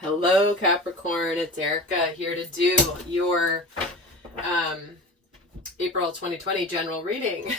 Hello, Capricorn. It's Erika here to do your April 2020 general reading.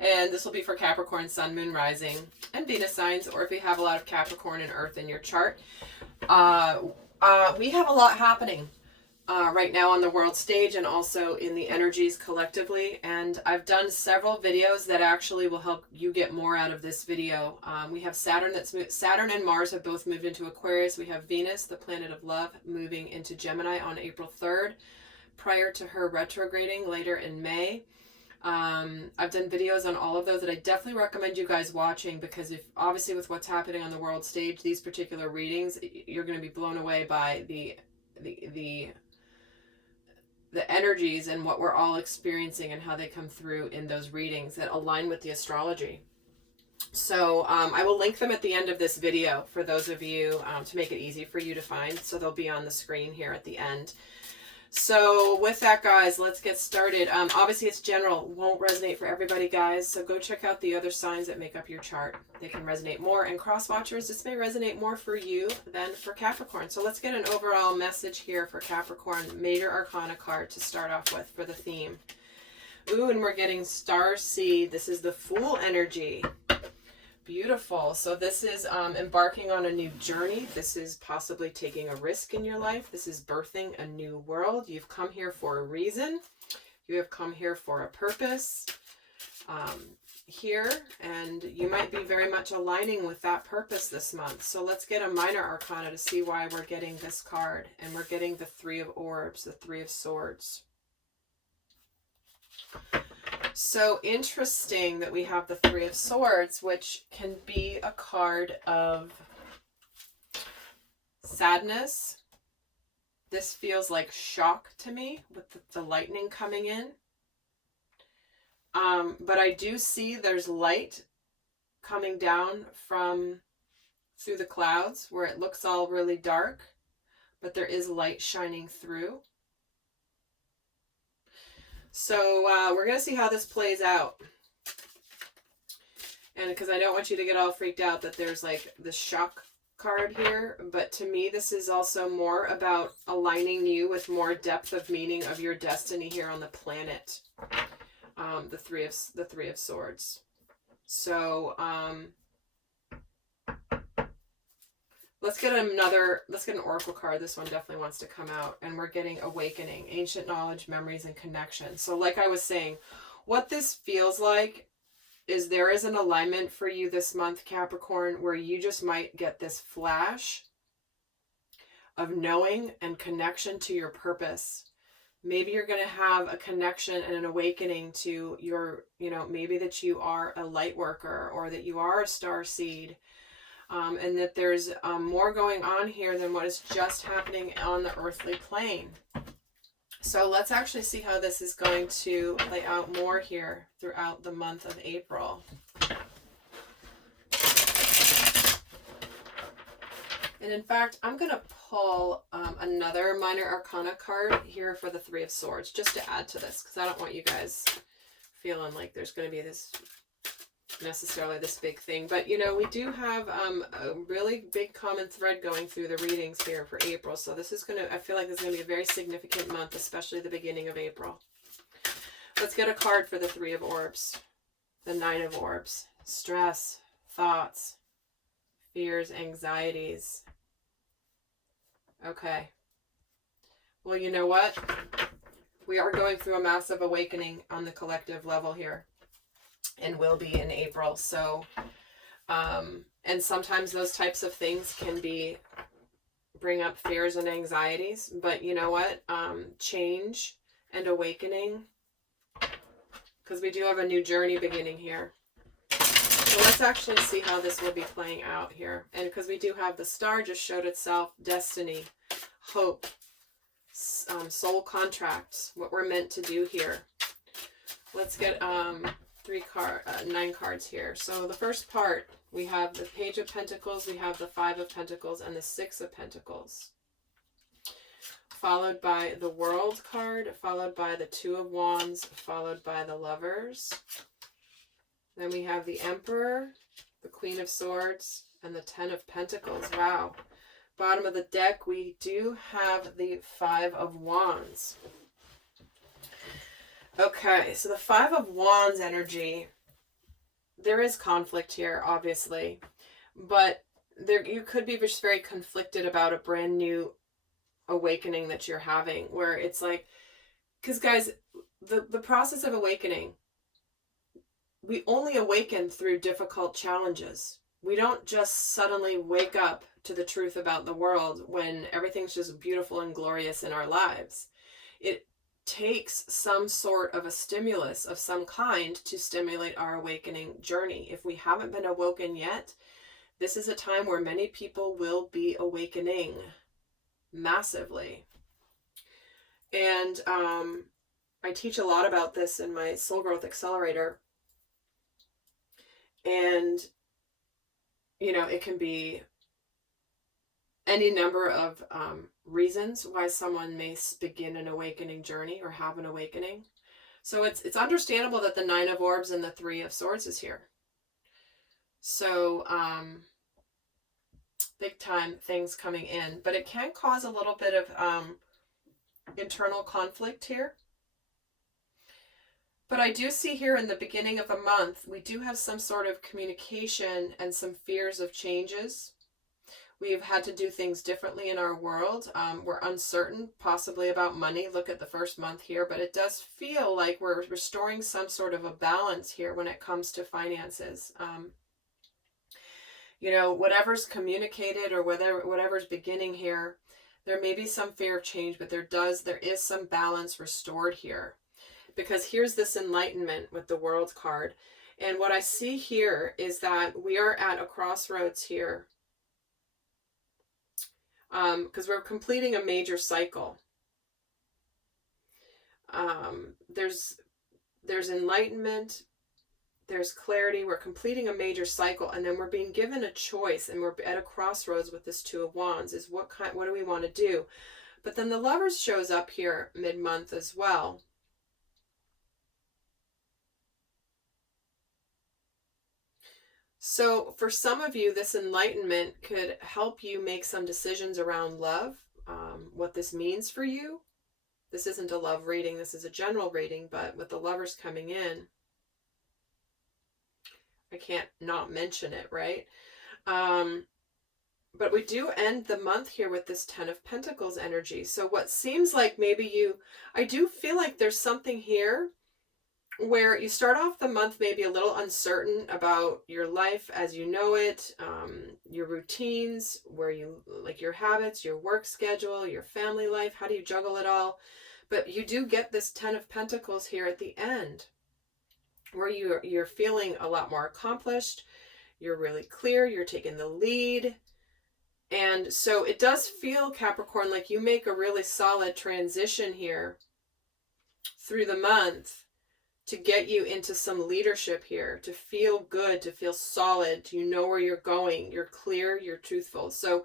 And this will be for Capricorn, Sun, Moon, Rising, and Venus signs, or if you have a lot of Capricorn and Earth in your chart. We have a lot happening right now on the world stage and also in the energies collectively. And I've done several videos that actually will help you get more out of this video. We have Saturn Saturn and Mars have both moved into Aquarius. We have Venus, the planet of love, moving into Gemini on April 3rd, prior to her retrograding later in May. I've done videos on all of those that I definitely recommend you guys watching, because if obviously with what's happening on the world stage, these particular readings, you're going to be blown away by the energies and what we're all experiencing and how they come through in those readings that align with the astrology. So I will link them at the end of this video for those of you to make it easy for you to find. So they'll be on the screen here at the end. So with that, guys, let's get started. Obviously, it's general. Won't resonate for everybody, guys. So go check out the other signs that make up your chart. They can resonate more. And cross watchers, this may resonate more for you than for Capricorn. So let's get an overall message here for Capricorn. Major Arcana card to start off with for the theme. Ooh, and we're getting Star Seed. This is the Fool energy. Beautiful. So this is embarking on a new journey. This is possibly taking a risk in your life. This is birthing a new world. You've come here for a reason. You have come here for a purpose here, and you might be very much aligning with that purpose this month. So let's get a minor arcana to see why we're getting this card. And we're getting the Three of Orbs, the Three of Swords. So interesting that we have the Three of Swords, which can be a card of sadness. This feels like shock to me with the lightning coming in. But I do see there's light coming down from through the clouds where it looks all really dark, but there is light shining through. So we're going to see how this plays out. And because I don't want you to get all freaked out that there's like the shock card here. But to me, this is also more about aligning you with more depth of meaning of your destiny here on the planet. The Three of Swords. So let's get an oracle card. This one definitely wants to come out. And we're getting Awakening, Ancient Knowledge, Memories, and Connection. So like I was saying, what this feels like is there is an alignment for you this month, Capricorn, where you just might get this flash of knowing and connection to your purpose. Maybe you're going to have a connection and an awakening to your, maybe that you are a light worker or that you are a star seed. And that there's more going on here than what is just happening on the earthly plane. So let's actually see how this is going to play out more here throughout the month of April. And in fact, I'm going to pull another minor arcana card here for the Three of Swords, just to add to this, because I don't want you guys feeling like there's going to be this necessarily this big thing. But we do have a really big common thread going through the readings here for April. So this is I feel like this is going to be a very significant month, especially the beginning of April. Let's get a card for the Three of Orbs. The Nine of Orbs. Stress, thoughts, fears, anxieties. Okay. Well, you know what? We are going through a massive awakening on the collective level here. And will be in April. So, and sometimes those types of things can bring up fears and anxieties. But you know what? Change and awakening, because we do have a new journey beginning here. So let's actually see how this will be playing out here. And because we do have the star just showed itself, destiny, hope, soul contracts, what we're meant to do here. Let's get 9 cards here. So the first part, we have the Page of Pentacles, we have the Five of Pentacles, and the Six of Pentacles. Followed by the World card, followed by the Two of Wands, followed by the Lovers. Then we have the Emperor, the Queen of Swords, and the Ten of Pentacles. Wow. Bottom of the deck, we do have the Five of Wands. Okay, so the Five of Wands energy, there is conflict here, obviously, but you could be just very conflicted about a brand new awakening that you're having, where it's like, because guys, the process of awakening, we only awaken through difficult challenges. We don't just suddenly wake up to the truth about the world when everything's just beautiful and glorious in our lives. It takes some sort of a stimulus of some kind to stimulate our awakening journey. If we haven't been awoken yet, this is a time where many people will be awakening massively. And I teach a lot about this in my Soul Growth Accelerator. And, you know, it can be any number of reasons why someone may begin an awakening journey or have an awakening. So it's understandable that the Nine of Orbs and the Three of Swords is here. So big time things coming in, but it can cause a little bit of internal conflict here. But I do see here in the beginning of the month, we do have some sort of communication and some fears of changes. We've had to do things differently in our world. We're uncertain, possibly about money. Look at the first month here, but it does feel like we're restoring some sort of a balance here when it comes to finances. You know, whatever's communicated or whatever's beginning here, there may be some fear of change, but there is some balance restored here. Because here's this enlightenment with the World card. And what I see here is that we are at a crossroads here. Because we're completing a major cycle. There's enlightenment, there's clarity, we're completing a major cycle, and then we're being given a choice, and we're at a crossroads with this Two of Wands, is what do we want to do? But then the Lovers shows up here mid-month as well. So for some of you, this enlightenment could help you make some decisions around love, what this means for you. This isn't a love reading, this is a general reading, but with the Lovers coming in, I can't not mention it, right? But we do end the month here with this Ten of Pentacles energy. So what seems like maybe I do feel like there's something here where you start off the month maybe a little uncertain about your life as you know it, your routines, where you like your habits, your work schedule, your family life, how do you juggle it all? But you do get this Ten of Pentacles here at the end, where you're feeling a lot more accomplished, you're really clear, you're taking the lead. And so it does feel, Capricorn, like you make a really solid transition here through the month to get you into some leadership here, to feel good, to feel solid, you know where you're going, you're clear, you're truthful. So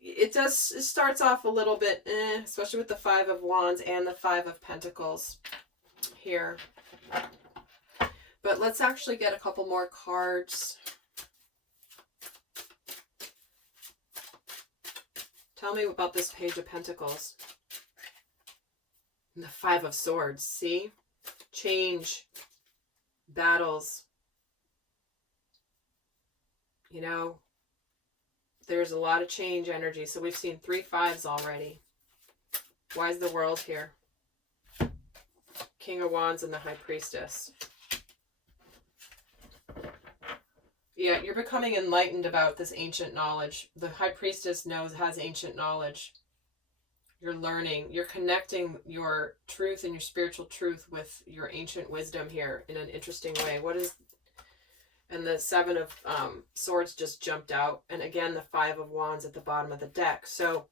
it starts off a little bit, especially with the Five of Wands and the Five of Pentacles here. But let's actually get a couple more cards. Tell me about this Page of Pentacles. And the Five of Swords, see? Change, battles, you know, there's a lot of change energy. So we've seen 3 5s already. Why is the World here? King of Wands and the High Priestess. Yeah, you're becoming enlightened about this ancient knowledge. The High Priestess has ancient knowledge. You're learning, you're connecting your truth and your spiritual truth with your ancient wisdom here in an interesting way. And the Seven of Swords just jumped out. And again, the Five of Wands at the bottom of the deck. So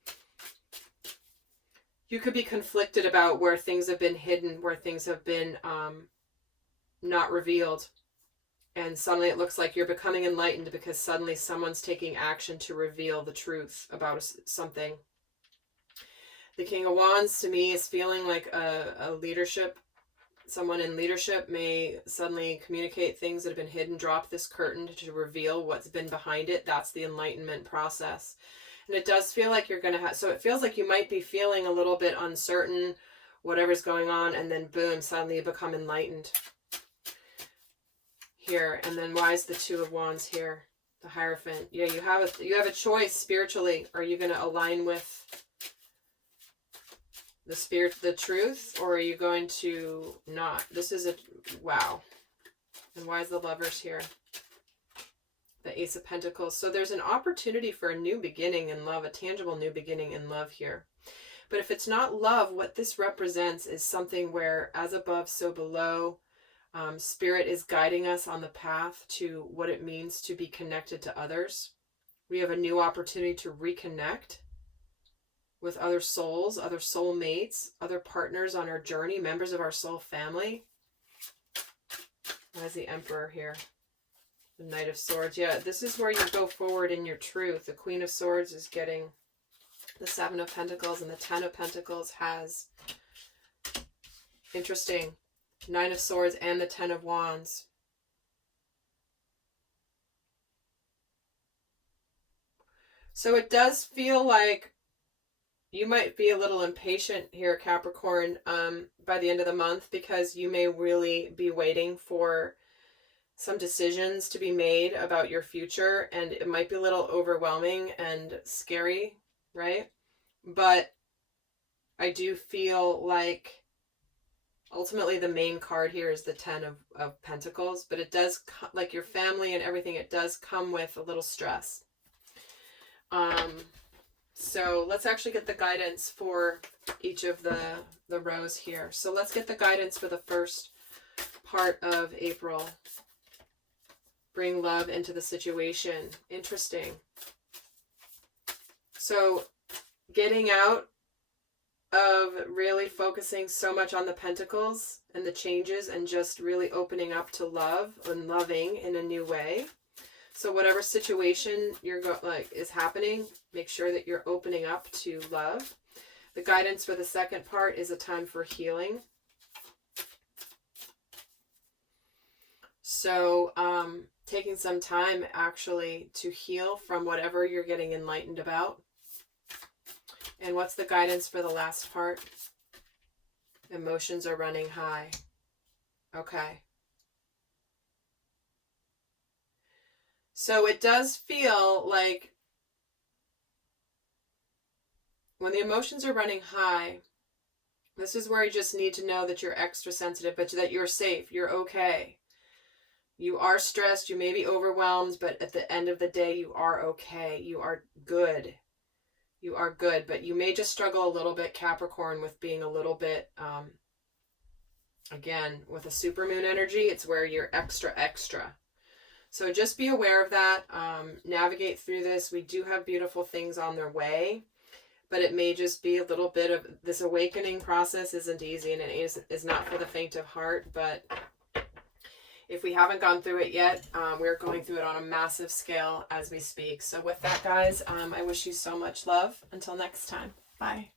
you could be conflicted about where things have been hidden, where things have been not revealed. And suddenly it looks like you're becoming enlightened because suddenly someone's taking action to reveal the truth about something. The King of Wands to me is feeling like a leadership. Someone in leadership may suddenly communicate things that have been hidden, drop this curtain to reveal what's been behind it. That's the enlightenment process. And it does feel like you're going to have, so it feels like you might be feeling a little bit uncertain, whatever's going on, and then boom, suddenly you become enlightened. Here, and then why is the Two of Wands here? The Hierophant. Yeah, you have a choice spiritually. Are you going to align with the spirit, the truth, or are you going to not? This is a, wow. And why is the Lovers here? The Ace of Pentacles. So there's an opportunity for a new beginning in love, a tangible new beginning in love here. But if it's not love, what this represents is something where as above, so below. Spirit is guiding us on the path to what it means to be connected to others. We have a new opportunity to reconnect with other souls, other soul mates, other partners on our journey, members of our soul family. Why is the Emperor here? The Knight of Swords. Yeah, this is where you go forward in your truth. The Queen of Swords is getting the Seven of Pentacles, and the Ten of Pentacles has, interesting, Nine of Swords and the Ten of Wands. So it does feel like you might be a little impatient here, Capricorn, by the end of the month, because you may really be waiting for some decisions to be made about your future, and it might be a little overwhelming and scary, right? But I do feel like ultimately the main card here is the Ten of Pentacles, but it does, like your family and everything, it does come with a little stress. So let's actually get the guidance for each of the rows here. So let's get the guidance for the first part of April. Bring love into the situation. Interesting. So getting out of really focusing so much on the pentacles and the changes and just really opening up to love and loving in a new way. So whatever situation is happening, make sure that you're opening up to love. The guidance for the second part is a time for healing. So taking some time actually to heal from whatever you're getting enlightened about. And what's the guidance for the last part? Emotions are running high. Okay. So it does feel like when the emotions are running high, this is where you just need to know that you're extra sensitive, but that you're safe, you're okay. You are stressed, you may be overwhelmed, but at the end of the day, you are okay. You are good. You are good, but you may just struggle a little bit, Capricorn, with being a little bit, again, with a supermoon energy, it's where you're extra. So just be aware of that. Navigate through this. We do have beautiful things on their way, but it may just be a little bit of this awakening process isn't easy, and it is not for the faint of heart, but if we haven't gone through it yet, we're going through it on a massive scale as we speak. So with that, guys, I wish you so much love. Until next time. Bye.